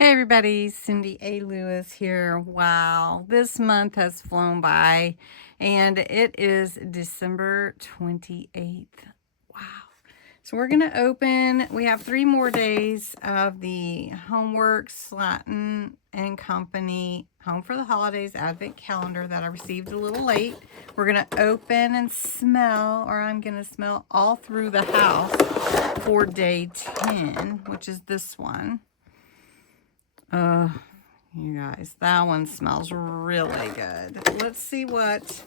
Hey everybody, Cindy A. Lewis here. Wow, this month has flown by and it is December 28th. Wow. So we're going to open, we have 3 more days of the Homeworx Latin and Company Home for the Holidays Advent Calendar that I received a little late. We're going to open and smell, or I'm going to smell all through the house for day 10, which is this one. You guys, that one smells really good. Let's see what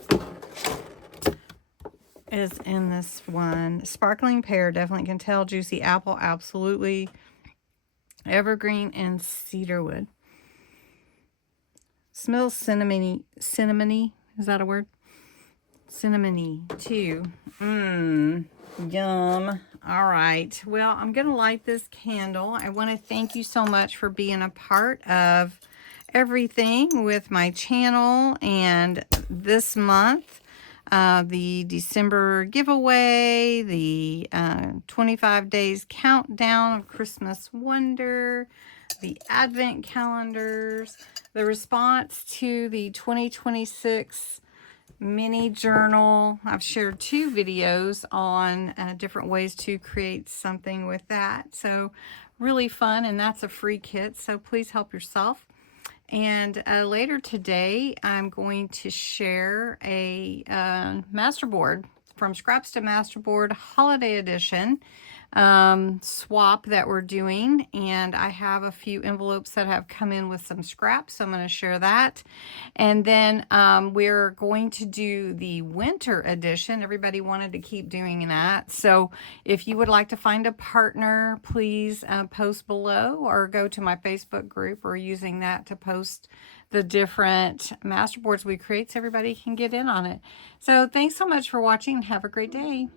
is in this one. Sparkling pear, definitely can tell. Juicy apple, absolutely. Evergreen and cedarwood. Smells cinnamony. Cinnamony, is that a word? Cinnamony too. Yum. All right. Well, I'm going to light this candle. I want to thank you so much for being a part of everything with my channel. And this month, the December giveaway, the 25 days countdown of Christmas Wonder, the Advent calendars, the response to the 2026 mini journal. I've shared 2 videos on different ways to create something with that. So really fun, and that's a free kit. So please help yourself. And later today, I'm going to share a masterboard from Scraps to Masterboard Holiday Edition swap that we're doing. And I have a few envelopes that have come in with some scraps, so I'm going to share that. And then we're going to do the winter edition. Everybody wanted to keep doing that. So if you would like to find a partner, please post below or go to my Facebook group. We're using that to post the different masterboards we create so everybody can get in on it. So thanks so much for watching. Have a great day.